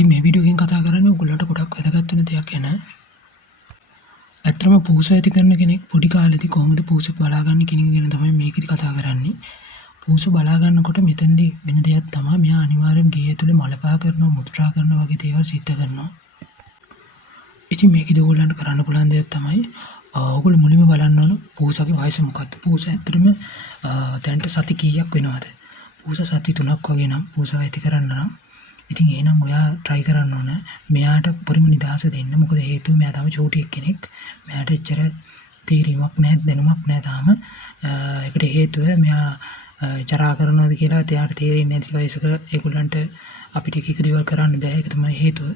ඉතින් මේ වීඩියෝ එකෙන් කතා කරන්නේ ඔයගොල්ලන්ට ගොඩක් වැදගත් වෙන දෙයක් ගැන. ඇත්තටම පූස ඇති කරන කෙනෙක් පොඩි කාලේදී කොහොමද පූසක බලාගන්නේ කියන එක ගැන තමයි මේකෙදි කතා කරන්නේ. පූස බලා ගන්නකොට මෙතෙන්දී වෙන දෙයක් තමයි මෙයා අනිවාර්යෙන් ගේ ඇතුලේ මලපා කරනවා, මුත්‍රා කරනවා වගේ දේවල් සිද්ධ කරනවා. ඉතින් මේකෙදි ඔයගොල්ලන්ට කරන්න පුළුවන් දෙයක් තමයි ඔයගොල්ලෝ මුලින්ම බලන්න ඕන පූසගේ වයස මොකක්ද? පූස ඇත්තටම දැන්ට සති කීයක් වෙනවද? පූස සති 3ක් වගේ නම් පූසව ඇති කරන්න නම් ඉතින් එහෙනම් ඔයා try කරන්න ඕන මෙයාට පරිම නිදහස දෙන්න. මොකද හේතුව මෙයා තම චූටි එක්කෙනෙක්. මෙයාට එච්චර තීරීමක් නැහැ, දැනුමක් නැහැ තාම. ඒකට හේතුව මෙයා ජරා කරනවාද කියලා එයාට තේරෙන්නේ නැති වයසක ඒගොල්ලන්ට අපිට එක දේවල් කරන්න බෑ. ඒක තමයි හේතුව.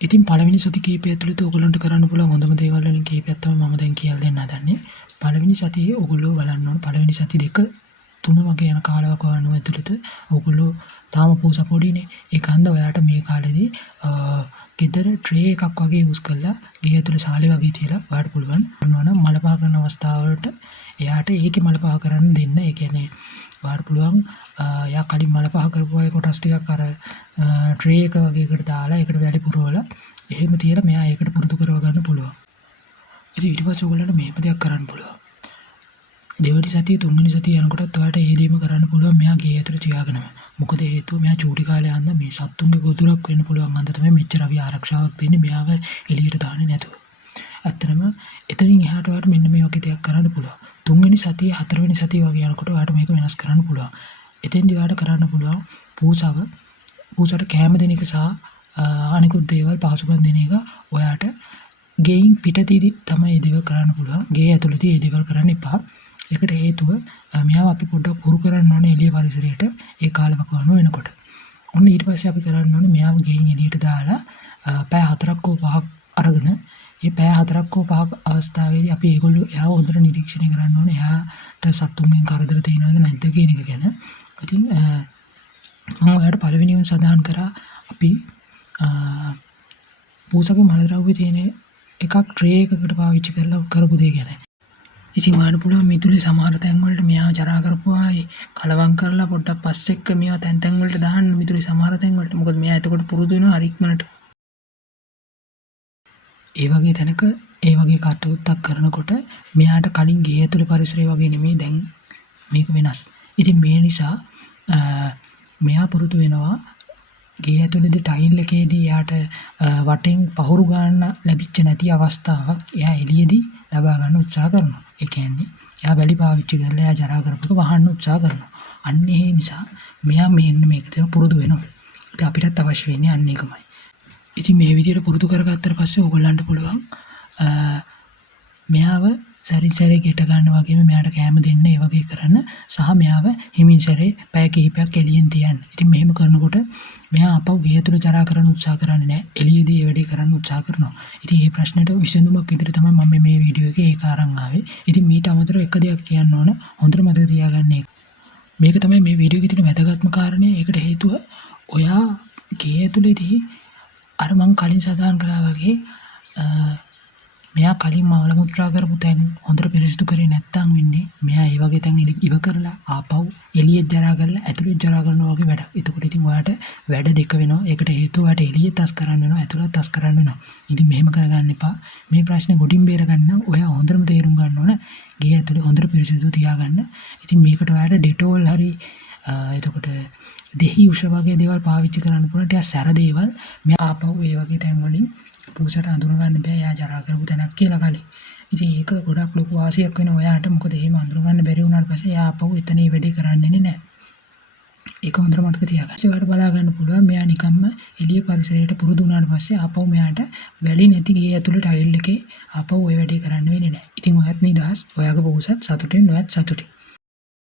ඉතින් පළවෙනි සති කීපය ඇතුළත ඔයගොල්ලන්ට කරන්න පුළුවන් හොඳම දේවල් වලින් කීපයක් තමයි මම දැන් කියලා දෙන්න හදන්නේ. පළවෙනි සතියේ ඔයගොල්ලෝ බලන්න ඕන පළවෙනි සති 2 3 වගේ යන කාලවක වань ඇතුළත ඔයගොල්ලෝ තාම පූස පොඩිනේ. ඒකන්ද ඔයාට මේ කාලෙදී ගෙදර ට්‍රේ එකක් වගේ යූස් කරලා ගේ ඇතුලේ සාලේ වගේ තියලා ඔයාට පුළුවන් මොනවා මලපහ කරන අවස්ථාවලට එයාට ඒකේ මලපහ කරන්න දෙන්න. ඒ කියන්නේ ඔයාට පුළුවන් යා කලින් මලපහ කරපු අය කොටස් ටිකක් අර ට්‍රේ එක වගේ එකට දාලා ඒකට වැඩි පුරවලා එහෙම තියලා මෙයා ඒකට පුරුදු කරව ගන්න පුළුවන්. ඉතින් ඊට පස්සේ ඔයගොල්ලන්ට මේක දෙයක් කරන්න පුළුවන්. දෙවනි සතිය තුන්වෙනි සතිය යනකොටත් ඔයාලට ඒ දෙයම කරන්න පුළුවන් මෙයා ගේ ඇතුලේ තියාගෙනම. මොකද හේතුව මෙයා චූටි කාලේ අන්ද මේ සත්තුන්ගේ ගොදුරක් වෙන්න පුළුවන් අන්ද තමයි මෙච්චර අපි ආරක්ෂාවක් දෙන්නේ මෙයාව එළියට දාන්නේ නැතුව. ඇත්තටම එතනින් එහාට ඔයාලට මෙන්න මේ වගේ දෙයක් කරන්න පුළුවන්. තුන්වෙනි සතිය හතරවෙනි සතිය වගේ යනකොට ඔයාලට මේක වෙනස් කරන්න පුළුවන්. එතෙන්දී ඔයාලට කරන්න පුළුවන් පූසට කැම දෙන එක සහ අනිකුත් දේවල් පහසුකම් දෙන එක ඔයාට ගෙයින් පිටතීදී තමයි ඒ දේවල් කරන්න පුළුවන්. ගේ ඇතුළතදී ඒ දේවල් කරන්න එපා. ඒකට හේතුව මෙයාව අපි පොඩ්ඩක් පුරු කරන්න ඕනේ එළිය පරිසරයට ඒ කාලවකවන වෙනකොට. ඔන්න ඊට පස්සේ අපි කරන්න ඕනේ මෙයාව ගෙයින් එළියට දාලා පැය 4ක් හෝ 5ක් අරගෙන මේ පැය 4ක් හෝ 5ක් අවස්ථාවේදී අපි ඒගොල්ලෝ එයාව හොඳට නිරීක්ෂණය කරන්න ඕනේ. එයාට සතුන්ගෙන් කරදර තියෙනවද නැද්ද කියන එක ගැන. ඉතින් මම ඔයාලට පළවෙනියෙන් සඳහන් කරා අපි පූසගේ මල ද්‍රව්‍ය තියෙන එකක් ට්‍රේ එකකට පාවිච්චි කරලා කරපු දේ ගැන. ඉතින් ඔයාලට පුළුවන් මේ තුලේ සමහර තැන් වලට මෙයා ජරා කරපුවා කලවම් කරලා පොඩ්ඩක් පස්සෙක්ක මෙයා තැන් වලට දාන්න මේ තුලේ සමහර තැන් වලට. මොකද මෙයා එතකොට පුරුදු වෙනවා හරි ඉක්මනට. ඒ වගේ තැනක ඒ වගේ කටයුත්තක් කරනකොට මෙයාට කලින් ගේ ඇතුලේ පරිසරය වගේ නෙමෙයි දැන් මේක වෙනස්. ඉතින් මේ නිසා මෙයා පුරුදු වෙනවා ගේ ඇතුලේදී ටයිල් එකේදී එයාට වටෙන් පහුරු ගන්න ලැබිච්ච නැති අවස්ථාවක් එයා එළියේදී ලබා ගන්න උත්සාහ කරනවා. ඒ කියන්නේ එයා වැලි පාවිච්චි කරලා එයා ජරා කරපුවක වහන්න උත්සාහ කරනවා. අන්න ඒ නිසා මෙයා මෙන්න මේකට පුරුදු වෙනවා. ඉතින් අපිටත් අවශ්‍ය වෙන්නේ අන්න ඒකමයි. ඉතින් මේ විදිහට පුරුදු කරගත්තට පස්සේ ඕගොල්ලන්ට පුළුවන් මෙයාව සැරින් සැරේ ගෙට ගන්න වගේම මෙයාට කැම දෙන්න ඒ වගේ කරන්න සහ මෙයාව හිමින් සැරේ පැය කිහිපයක් එළියෙන් තියන්න. ඉතින් මෙහෙම කරනකොට මෙයා අපව ගේ ඇතුළේ ජරා කරන්න උත්සාහ කරන්නේ නැහැ. එළියේදී ඒ වැඩේ කරන්න උත්සාහ කරනවා. ඉතින් මේ ප්‍රශ්නෙට විසඳුමක් විදිහට තමයි මම මේ වීඩියෝ එකේ ඒක අරන් ආවේ. ඉතින් මීට අමතරව එක දෙයක් කියන්න ඕන හොඳට මතක තියාගන්න එක. මේක තමයි මේ වීඩියෝ එකේ තියෙන වැදගත්ම කාරණේ. ඒකට හේතුව ඔයා ගේ ඇතුළේදී අර මං කලින් සඳහන් කළා වගේ මෙයා කලින් මල මුත්‍රා කරපු තැන් හොඳට පිරිසිදු කරේ නැත්නම් වෙන්නේ මෙයා ඒ වගේ තැන් ඉව කරලා ආපහු එළියෙත් ජරා කරලා ඇතුළෙත් ජරා කරනවා වගේ වැඩක්. එතකොට ඉතින් ඔයාට වැඩ දෙක වෙනවා. ඒකට හේතුව ඔයාට එළියෙත් තස් කරන්න වෙනවා, ඇතුළත් තස් කරන්න වෙනවා. ඉතින් මෙහෙම කරගන්න එපා. මේ ප්‍රශ්නේ ගොඩින් බේර ගන්න ඔයා හොඳටම තේරුම් ගන්න ඕන ගේ ඇතුළේ හොඳට පිරිසිදු තියාගන්න. ඉතින් මේකට ඔයාට ඩෙටෝල් හරි එතකොට දෙහි උෂ වගේ දේවල් පාවිච්චි කරන්න පුළුවන්. ටිකක් සැර දේවල් මෙයා ආපහු ඒ වගේ තැන් වලින් පූසට අඳුන ගන්න බෑ එයා ජරා කරපු තැනක් කියලා කලින්. ඉතින් ඒක ගොඩක් ලොකු වාසියක් වෙනවා ඔයාට. මොකද එහෙම අඳුන ගන්න බැරි වුණාට පස්සේ එයා ආපහු එතන ඒ වැඩේ කරන්නේ නැහැ. ඒක හොඳට මතක තියාගන්න. ඒකට බලා ගන්න පුළුවන් මෙයා නිකම්ම එළිය පරිසරයට පුරුදු වුණාට පස්සේ ආපහු මෙයාට වැලි නැති ගේ ඇතුළේ ටයිල් එකේ ආපහු ওই වැඩේ කරන්න වෙන්නේ නැහැ. ඉතින් ඔයත් නිදහස්. ඔයාගේ පූසත් සතුටින් ඔයත් සතුටින්.